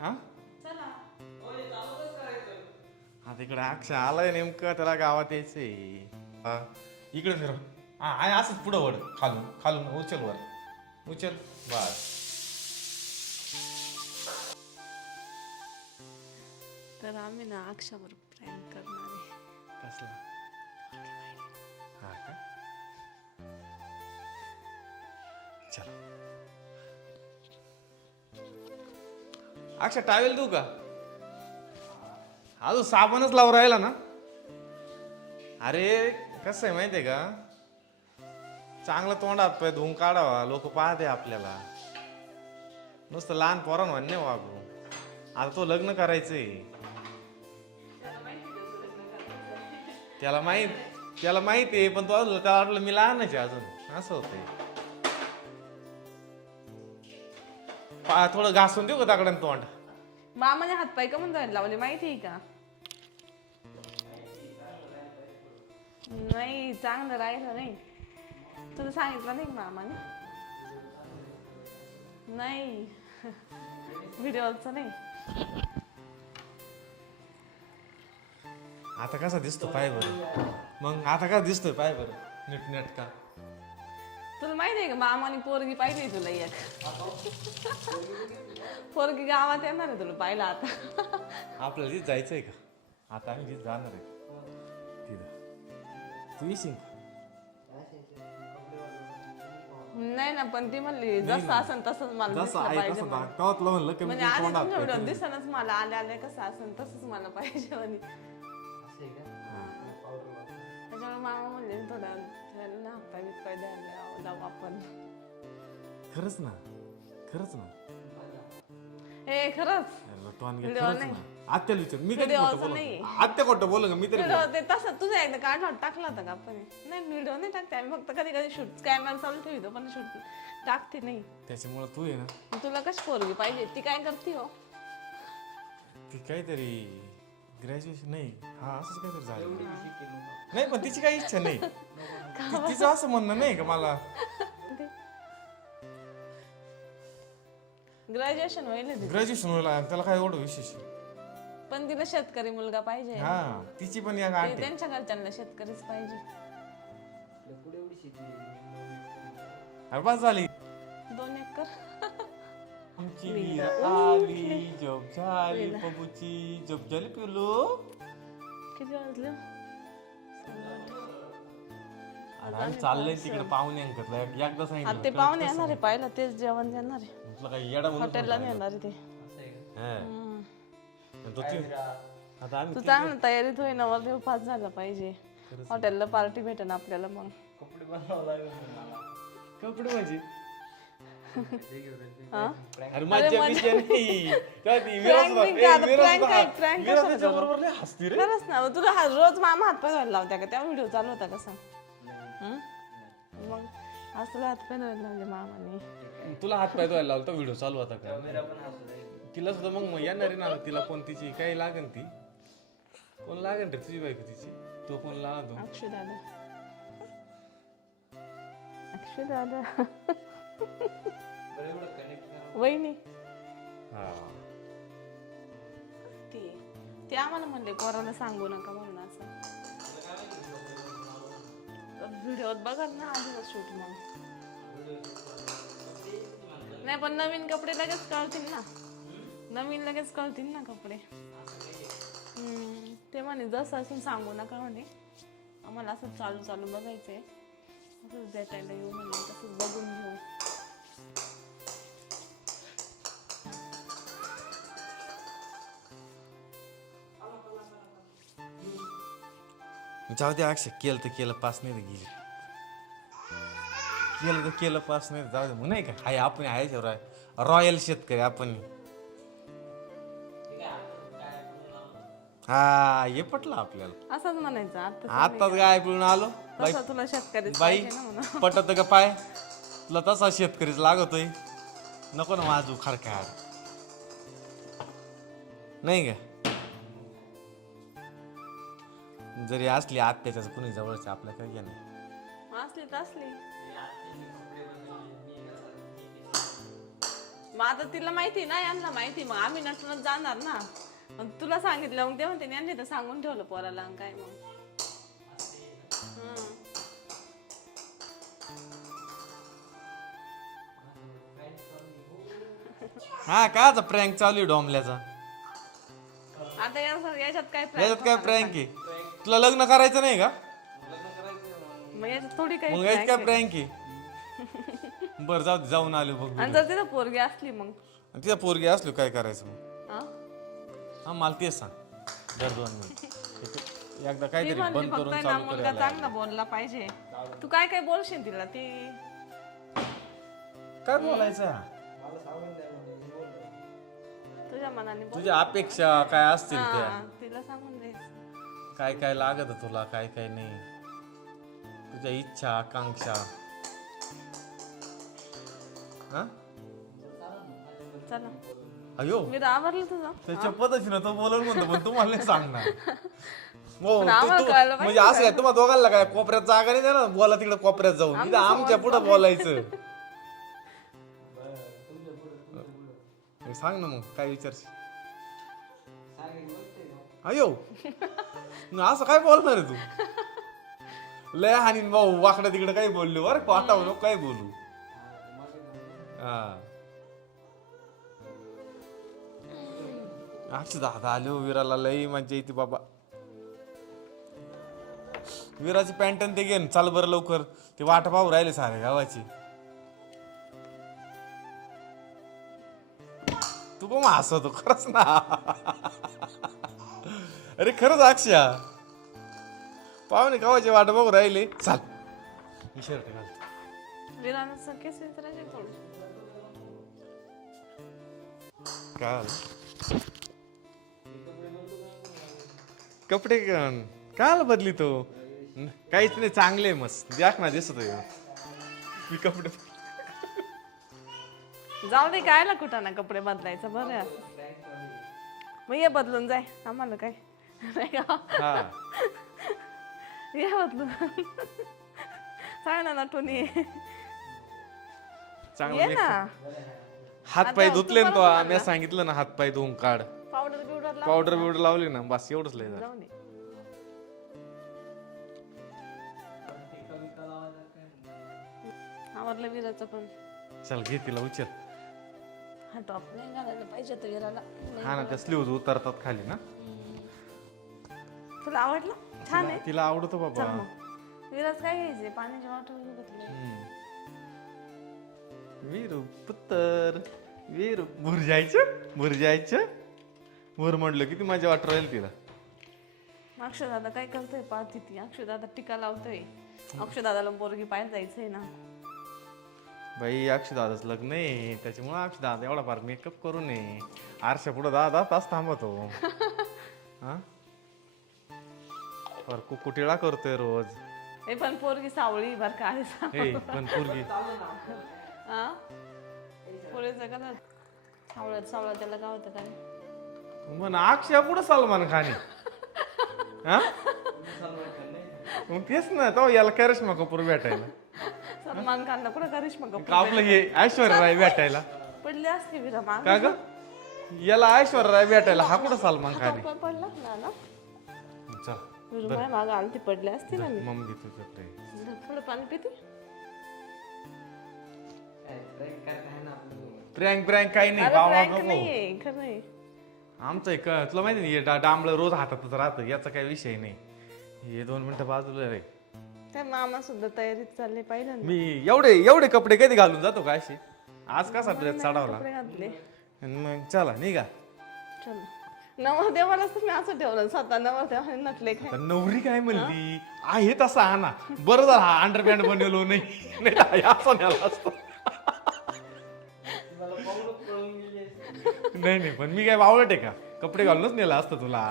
हा? चला. हा तिकडे अक्षय आलाय नेमकं त्याला गावात यायचंय. हा. इकडे फिर. हा आहे असंच पुढं वड खालून खालून उचल वर. उचल बस. तर आम्ही ना अक्षावर प्रँक करणार आहे. कसला? हा का? चल. अक्षय टावेल देऊ का? अजून साबणच लावून राहिला ना? अरे कसं आहे माहितीये का? चांगलं तोंडात पाय धुवून काढावा लोक पाहते आपल्याला. नुसतं लहान पोरान म्हणणे वागू आता तो लग्न करायचंय. त्याला माहीत त्याला माहिती आहे पण तो अजून त्याला वाटलं मी लहानच आहे अजून. असं होतंय. थोडं घासून देऊ का ताकड्यान तोंड? मामाने हातपाय का म्हणून लावले माहिती आहे का? नाही चांगलं राहिलं नाही. तुला सांगितलं नाही का मामाने? नाही. व्हिडिओचं नाही. आता कसा दिसतो पाय बरं? मग आता कसा दिसतोय पाय बरं? नीट नेट का तुला माहिती आहे का मामाने पोरगी पाहिली तुला एक? पोरगी गावात येणार आहे तुला पाहिलं आता. आपल्याला तिथं जायचंय का? आता आम्ही तिथं जाणार आहे. तिथं. तू येशील? नाही ना पण ती म्हणली जसं असन तसंच मला जसं दिसलं आहे पाहिजे तसं म्हणे. दाख- तेव्हा तुला म्हणलं कमी म्हणजे आधी तुमच्या व्हिडिओ मला आले आले कसं असन तसंच मला पाहिजे म्हणे. त्याच्यामुळे मामा म्हणले थोडा त्याला ना द्यायला लावू आपण. खरंच ना? खरंच ना? हे खरंच. अरे खरंच नाही. ना. आत्याला विचार मी कधी व्हिडिओ खोटं असं बोलू नाही. आत्या खोटं बोलू मी तरी व्हिडिओ ते तसं तुझा एकदा काढला होता, टाकला होता का आपण? नाही व्हिडिओ नाही टाकते. आम्ही फक्त कधी कधी शूट कॅमेरा चालू ठेवतो पण शूट टाकते नाही. त्याच्यामुळे तू आहे ना. तुला कशी पोरगी पाहिजे? ती काय करते हो? ती काहीतरी ग्रॅज्युएशन नाही हा असंच काहीतरी झालं. नाही पण तिची काही इच्छा नाही. ति- तिचं असं म्हणणं नाही का मला? ग्रॅज्युएशन होईल तिचं. ग्रॅज्युएशन व्हायला त्याला काय एवढं विशेष? पण तिला शेतकरी मुलगा पाहिजे. हा तिची पण या ते आहे. त्यांच्या घरच्यांना शेतकरीच पाहिजे. अरे बस झाली. दोन एकर. आमची वीर आली जब झाली बबूची जब झाली पिलो किती वाजले? अरे आम्ही चाललंय तिकडे पाहुण्यांकडे एकदा आता सांगितलं ते पाहुणे येणार आहे पाहिलं तेच जेवण देणार आहे. म्हटलं काय येडा बोलत हॉटेलला नेणार आहे ते. हा. हम्म. आणि तो ती- आता आम्ही तू चांगलं तयारीत होई नवरदेव पास झाला पाहिजे. हॉटेलला पार्टी भेटेन आपल्याला मग. कपडे म्हणजे? हा? अरे मज्जा बिज्जा नाही तेव्हा ती विराज Prank होता. बिंक ए, आता विराज prank होता. आहे, prank विराज कशाला? त्याच्या बरोबर लय हसती रे. खरंच ना तुला हा रोज मामा हातपाय धुवायला लावत्या का? त्या व्हिडिओ चालू होता कसा? मग आज तुला हातपाय धुवायला लावले मामाने. तुला हात पाय धुवायला लावला व्हिडिओ चालू होता का? तिला सुद्धा मग मग येणार आहे ना तिला कोण तिची काही लागन ती? कोण लागन रे तुझी बायको तिची? तो कोण लागतो अक्षय दादा. अक्षय दादा. वहिनी. हा. ती ते आम्हाला म्हणले कोणाला सांगू नका म्हणून असं. व्हिडिओत बघा ना आधी शूट मग. नाही पण नवीन कपडे लगेच कळतील ना. नवीन लगेच कळतील ना कपडे. हम्म, ते म्हणे जसं असून सांगू नका म्हणे. आम्हाला असं चालू चालू बघायचंय. असंच भेटायला येऊ म्हणे तसंच बघून घेऊ. जाऊ दे अक्षय केलं तर केलं पास नाही तर गेली केलं तर केलं पास नाही तर जाऊ दे मग नाही का हाय आपण आहे रॉय रॉयल शेतकरी आपण हा हे पटलं आपल्याला असंच म्हणायचं आता आताच गाय पिळून आलो बाई तसं तुला शेतकरी बाई म्हणून पटत का पाय तुला तसा शेतकरीच लागतोय नको ना माझू खरखाड नाही का जरी असली आत्याच्याच कुणी जवळच्या आपल्या काही नाही असली तर असली. मग आता तिला माहिती ना यांना माहिती मग आम्ही नटूनच जाणार ना. मग तुला सांगितलं मग ते म्हणते यांनी तर सांगून ठेवलं पोराला आणि काय मग. हं. हा काचा प्रँक चालू आहे डॉमल्याचा आता या- याच्यात काय prank याच्यात काय होणार? प्रँक आहे? तुला लग्न करायचं नाही का? मग याच्यात थोडी काही मग काय. प्रँक आहे. बरं जाऊ दे, जाऊन आलो बघ आणि जर तिथं पोरगी असली मग? आणि तिचा पोरगी असलो काय करायचं मग? हा? हा मला तेच सांग. दर दोन मिनिट. एकदा ती काहीतरी म्हणली बंद फक्त करून आहे ना चालू मुलगा करायला चांगला बोलला पाहिजे. तू काय काय बोलशील तिला? ती काय बोलायचं? तुझ्या मनाने बोल. तुझ्या अपेक्षा काय असतील त्या? हा, तिला सांगून द्यायचं काय काय लागत तुला काय काय नाही? तुझ्या इच्छा आकांक्षा. हा? चला. अयो. मी आवरलं तुझं. त्याच्या पद्धतीनं तो बोलून म्हणतो पण तुम्हाला नाही सांगणार. हो पण तू- आम्हाला तू- कळलं म्हणजे असं काय तुम्हाला दोघांना काय कोपऱ्यात जागा नाही ना बोला तिकडे कोपऱ्यात जाऊन. इथं आमच्या पुढे बोलायचं. हे सांग ना मग काय विचारशील? अयो. असं काय बोलणार आहे तू? लय हानी भाऊ वाकडं तिकडे काही बोललो बरं पाठाव नको काय बोलू. हा. दादा आले हो विराला लय मजा येते बाबा. विराची पॅन्ट ते घेन चाल बरं लवकर. ते वाट पाहू राहिले सारे गावाची. तू पण हसतो खरंच ना. अरे खरंच अक्षया. पाहुणे गावाची वाट बघू राहिले. चाल. शर्ट घाल. काय कपडे काल बदली तो. न- काहीच नाही चांगले मस्त. द्याक ना दिसत मी कपडे जाऊ दे कायला कुठं ना कपडे बदलायचं बरं. आहे असं. मग ये बदलून जाय. आम्हाला काय? नाही का हा ये बदलून सांग ना नटून ये चांगले ना हात पाय आता धुतले ना तो तुम्हाला मी सांगितलं ना हात पाय धुवून काढ. पावडर बिवडर लाव पावडर बिवडर लावली ना बस एवढंच लय झालं. जाऊ दे आवरलं विराचं पण. चल घे तिला उचल. हा टॉप नाही घालायला पाहिजे तर विराला. हा ना त्या स्लीव्ह उतरतात खाली ना. तुला आवडलं? छान आहे. तिला आवडतो बाबा. चल मग. विराज काय घ्यायचे पाण्याची बॉटल घेतली हम्म. वीरू पुत्तर वीरू बुरजायचं बुरजायचं बुर म्हटलं किती मजा वाटत राहील तिला. अक्षय दादा काय करतोय पाहती ती? अक्षय दादा टीका लावतोय. अक्षय दादाला पोरगी पाहायला जायचंय ना. बाई अक्षदादाच लग्न आहे. त्याच्यामुळे अक्षदादा एवढा फार मेकअप करू नये. आरशा पुढे दहा दहा तास थांबतो. हा? फार कुकुटिळा करतोय रोज. हे पण पोरगी सावळी बर का आहे सा- हे पण पोरगी. हा? पोरीचं का त्याला काय होतं काय? म्हण अक्षय पुढे सलमान खान आहे. हा? मग तेच ना तो याला करिश्मा कपूर भेटायला. सलमान खानला कुठं करिश्मा कपूर आपलं हे ऐश्वर्या राय भेटायला. पडले असते विरा माग का ग? याला ऐश्वर्या राय भेटायला हा कुठं सलमान खान आहे? पडला ना ना? माय माग आलती पडले असते ना मी. मम्मी तुझ्याकडे थोडं पाणी पिते? प्रँक प्रँक काही नाही अरे बाबा prank नको नाहीये खरं नाही. आमचं एक तुला माहिती नाही डा- डांबळं रोज हातातच राहतं याचा काही विषय नाही. हे दोन मिनिटं बाजूला रे. त्या मामा सुद्धा तयारीत चालले पाहिलं ना. मी एवढे एवढे कपडे कधी घालून जातो का असे? आज कसा ड्रेस चढवला? कपडे घातले. आणि मग चला निघा. चल. नवरदेवालाच तुम्ही असं ठेवलं स्वतः नवरदेवाने नटले काय? तर नवरी काय म्हणली? आहे तसा हा ना बरं झालं हा अंडरपॅन्ट बनवलो नाही. नाही तर हा असं न्याला असतो. नाही नाही पण मी काय बावळट आहे का? कपडे घालूनच नेला असतं तुला.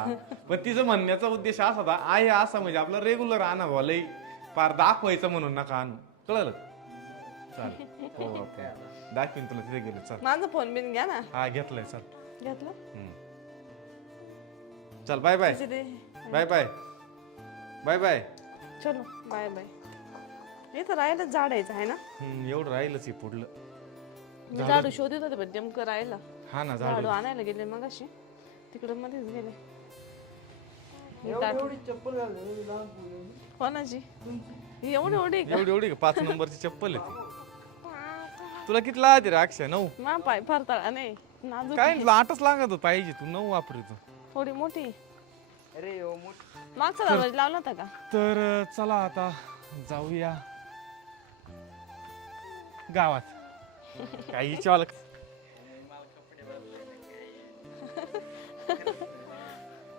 पण तिचं म्हणण्याचा उद्देश असा होता आहे असं म्हणजे आपलं रेग्युलर आणा भाऊ लई फार दाखवायचं म्हणून नका आणू. कळलं? चाल हो ओके दाखवीन तुला तिथे गेलो चल. माझा फोन बिन घ्या ना. हा घेतलंय चल. घेतलं? हम्म. चल बाय बाय तिचे ते बाय बाय बाय बाय चलो बाय बाय इथं राहिलं झाडायचं आहे ना? हम्म, एवढं राहिलंच हे पुढलं. मी झाडू शोधत होते पण नेमकं राहिला. हा ना झाडू. झाडू आणायला गेले मग अशी तिकडे मध्येच गेले. मी ताट- कोणाची? ही एवढी एवढी का? एवढी एवढी का? पाच नंबरची चप्पल आहे ती. तुला किती लागते रे अक्षय? नऊ? मा पाय फार तळा नाही नाजूक काय तुला आठच लागत होत पाहिजे तू नऊ वापरतो. थोडी मोठी. अरे ओ मोठ मागचा दरवाजा लावला होता का? तर चला आता जाऊया. गावात. काही चालक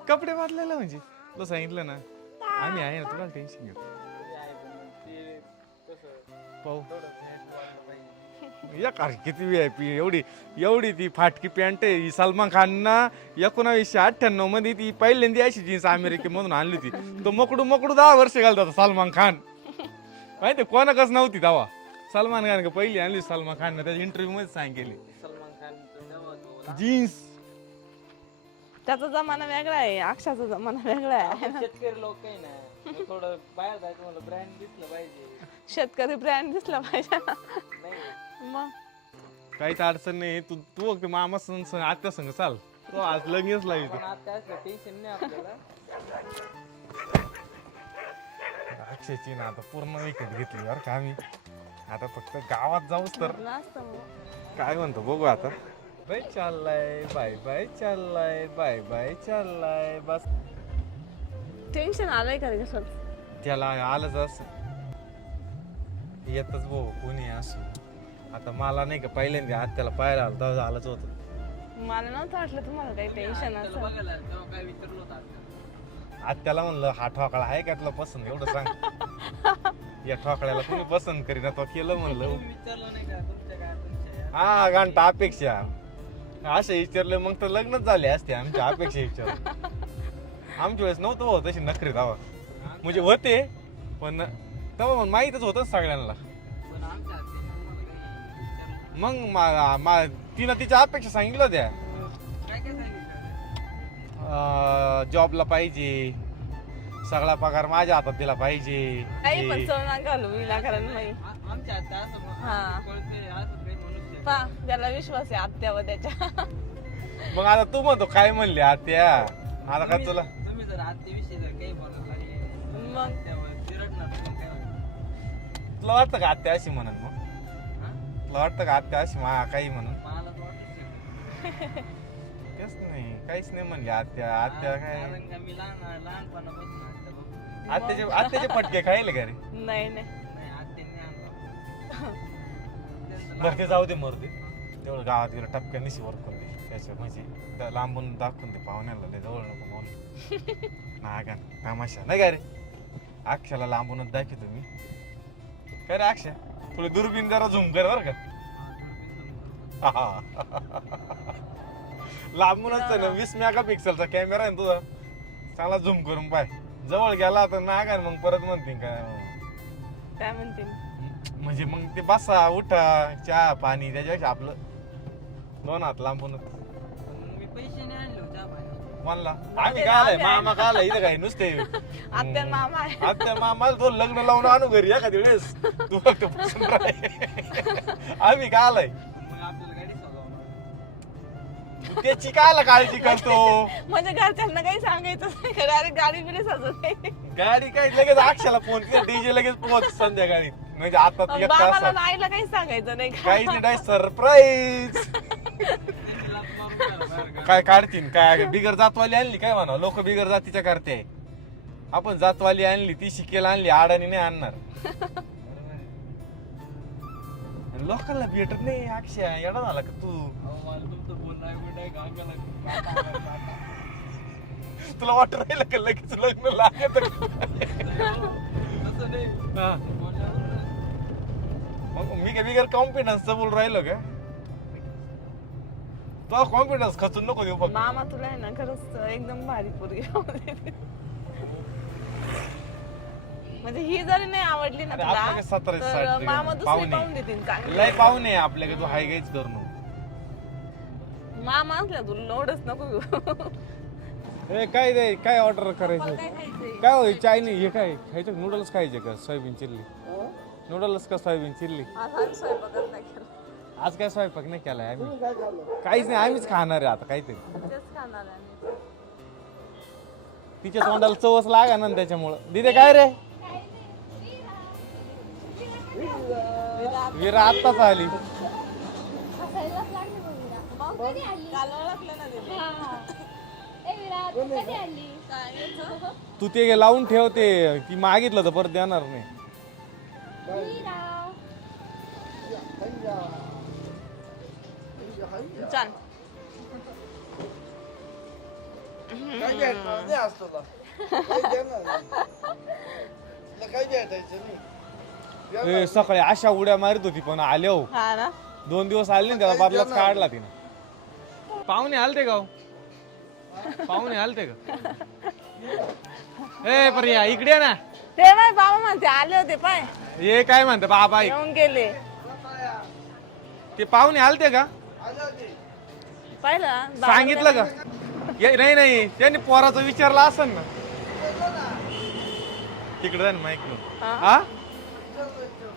कपडे बदलायला म्हणजे? तुला सांगितलं ना. आम्ही आहे ना तुला टेन्शन घेऊ. पाहू. पाहिजे या कार किती व्ही आय पी एवढी एवढी ती फाटकी पॅन्ट आहे. ही सलमान खान ना एकोणावीसशे अठ्ठ्याण्णवमध्ये ती पहिल्यांदा अशी जीन्स अमेरिकेमधून आणली होती. तो मकडू मकडू दहा वर्ष घालत होता सलमान खान. माहिती कोणाकच नव्हती तेव्हा. सलमान खान का पहिली आणली सलमान खान त्याच्या इंटरव्ह्यू मध्ये सांगितले. जीन्स त्याचा जमाना वेगळा आहे अक्षाचा जमाना वेगळा आहे. शेतकरी लोक काही ना मग थोडं बाहेर जायचं मला ब्रँड दिसलं पाहिजे. शेतकरी ब्रँड दिसला पाहिजे. मग? काहीच अडचण नाही. तू तू फक्त मामा संग संग आत्या संग चाल. तो आज लगेच लागेल पण आता टेन्शन नाही आपल्याला. अक्षयची ना आता पूर्ण विकत घेतली बरं का आम्ही. आता फक्त गावात जाऊच तर. मग. काय म्हणतो बघू आता. बाय चाललाय बाय बाय चाललाय बाय बाय चाललाय बस. टेन्शन आलंय का रे कसं त्याला आलंच असं. येतच भाऊ कोणी असो. आता मला नाही का पहिल्यांदा आज त्याला पाहायला आलं तेव्हा आलंच होतं. मला नव्हतं वाटलं तुम्हाला काही टेन्शन त्याला असं बघायला तेव्हा काय विचारलं होतं आता आज त्याला म्हणलं हा ठोकळा आहे का तुला पसंत एवढं सांग. या ठोकळ्याला कोणी पसंत करीना तो केलं म्हणलं. तुम्ही विचारलं नाही का तुमच्या काय तुमच्या हा घंटा अपेक्षा. असं विचारलं मग तर लग्नच झाले असते आमच्या अपेक्षा विचार आमच्या वेळेस नव्हतं भाऊ तशी नखरे तेव्हा. म्हणजे होते पण तेव्हा पण माहीतच होतं सगळ्यांना. मग मा- मा- तिनं तिच्या अपेक्षा सांगितलं होत्या काय काय सांगितलं जॉबला पाहिजे सगळा पगार माझ्या हातात दिला पाहिजे काही पण हे. चव नाही आ- आमच्या हाती असं म- हा. असं काही पा त्याला विश्वास आहे आत्यावर त्याच्या मग आता तू म्हणतो काय म्हणले आत्या आता का तुम्ही- तुला तुम्ही जर आत्याविषयी जर काही बोलायला लागले मग त्यावर चिरडणार तर मग काय होईल? तुला वाटतं का आत्या अशी म्हणत मग? तुला वाटतं का आत्या अशी मा काही म्हणून. तेच नाही. काहीच नाही म्हणले आत्या. आत्या काय? कारण का मी लहान लहानपणापासून आत्या बघतो. आत्याचे आत्याचे फटके खायले का रे? नाही नाही. नाही आत्यांनी आणलं. त्यांचं बरं ते जाऊ दे मरते तेवढं गावात गेलं टपक्या निशी वर करून दे. त्याच्या म्हणजे त्या लांबून दाखवून ते पाहुण्याला. लय जवळ नको बोल. ना का तमाशा. नाही का रे? अक्षाला लांबूनच दाखवतो मी. काय रे अक्षय तुला दुर्बीन जरा झुम कर बरं का. लांबूनच ना वीस मेगा पिक्सेलचा कॅमेरा आहे ना तुझा. चांगला झूम करून पाय. जवळ गेला तर नागा मग परत म्हणते काय काय म्हणते म्हणजे मग ते बसा उठा चहा पाणी त्याच्यापेक्षा आपलं. दोन हात लांबूनच. मी पैसे नाही आणले. म्हणला आम्ही काय आलाय? मामा काय आलाय इथं काय? नुसते आत्या आणि मामा आहे. आता मामाला तो लग्न लावून आणू घरी एखादी वेळेस. तू फक्त बसून राह. आम्ही काय आलाय मग आपल्याला गाडी सजवणार त्याची काय काळजी करतो? म्हणजे घरच्यांना काही सांगायचं नाही डायरेक्ट गाडी बिडी सजवते गाडी काय? लगेच अक्षाला फोन केला डीजे लगेच पोहोच संध्याकाळी. म्हणजे आता एक बाबाला काही सांगायचं नाही का? काहीच नाही सरप्राईज काय काढतील काय बिगर जातवाली आणली काय म्हणा लोक बिगर जातीच्या करते. आपण जातवाली आणली ती शिकेल आणली आडानी नाही आणणार. आणि लोकांना भेटत नाही अक्षय. येडा झाला का तू? तुला वाटत राहिलं का लगेच लग्न लागत मग मी काय बिगर कॉन्फिडन्सचं बोल राहिलो का? तो कॉन्फिडन्स खचून नको देऊ फक्त मामा तुला आहे ना खरंच एकदम भारी पोरगी आवडली. म्हणजे ही जरी नाही आवडली ना अरे तुला आपल्याकडे सतरा तर साठ मामा दुसरी. पाहून देतील चांगली लय पाहुणे आहे आपल्याकडे तू हाय काहीच करू नको मामा असल्या तुला लोडच नको घेऊ ए काय दे काय ऑर्डर करायचं काय होय चायनीज हे काय खायचं नूडल्स खायचे का सोयाबीन चिल्ली नूडल्स का सोयाबीन चिल्ली आज आम्ही स्वयंपाकच नाही केला आज काय स्वयंपाक नाही केलाय आम्ही? काय काहीच नाही आम्हीच खाणार आहे आता काहीतरी. तेच खाणार आहे मी. तिच्या तोंडाला चवच लागा ना त्याच्यामुळं. दिदे काय रे? विरा. आत्ताच आली. हसायलाच लागली मग विरा. काल ओळखलं ना दीदी. हा. ए विरा, तू कधी आली? तू ते लावून ठेव ते. ती मागितलं तर परत देणार नाही. विरा. छान काय भेटणार नाही आज तुला काही देणार नाही. तुला काही भेटायचं नाही ए, सकाळी अशा उड्या मारित होती पण आल्या हो हा ना दोन दिवस आले ना त्याला बदलाच काढला तिने पाहुणे आलते का हो? पाहुणे आलते का ए पर्या इकडे ये ना ते बाय बाबा म्हणते आले होते पाय हे काय म्हणते बाबा. येऊन गेले ते पाहुणे आलते का पाहिलं? बाबा सांगितलं का? ये- नाही नाही. त्यांनी पोराचं विचारलं असेल ना. तिकडे जा ना माईक हा? हा?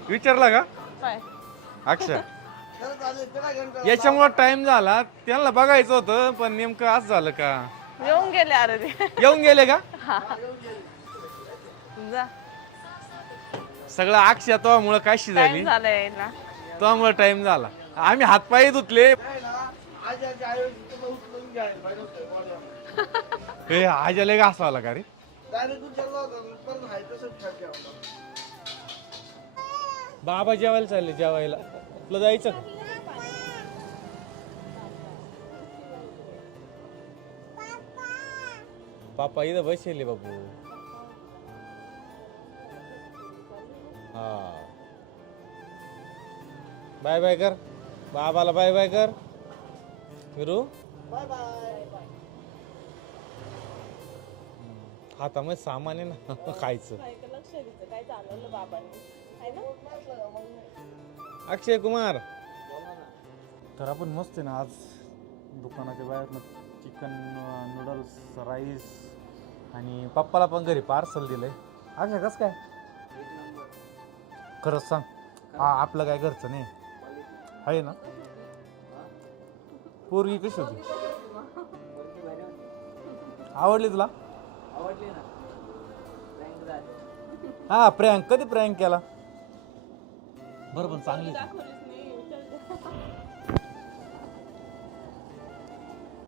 विचारलं का? पाय अक्षर याच्यामुळे टाइम झाला. त्यांना बघायचं होतं पण नेमकं असं झालं का? येऊन गेले अरे ते. येऊन गेले का? जा. सगळं अक्षय मुळे काशी झाली टाइम ना. त्यामुळे टाइम झाला. आम्ही हातपाय धुतले. हे आजाले का असावा का रे? बाबा जेवायला चालले जेवायला. तुला जायचं का? पापा इथं बसले बाबू हा. बाय बाय कर. बाबाला बाय बाय कर. फिरू? बाय बाय हातामध्ये सामान आहे ना खायचं. लक्ष द्यायचं काय चालवलं बाबांनी अक्षय कुमार. तर आपण मस्त आहे ना आज दुकानाच्या बाहेर चिकन नूडल्स राईस आणि पप्पाला पण घरी पार्सल दिलंय. अक्षय कसं काय? खरंच सांग. हा आपलं काय घरचं नाही. आहे ना? पोरगी कशी होती? आवडली तुला? आवडली ना Prank. झाली. हा प्रँक कधी प्रँक केला? बरं पण चांगली दाखवली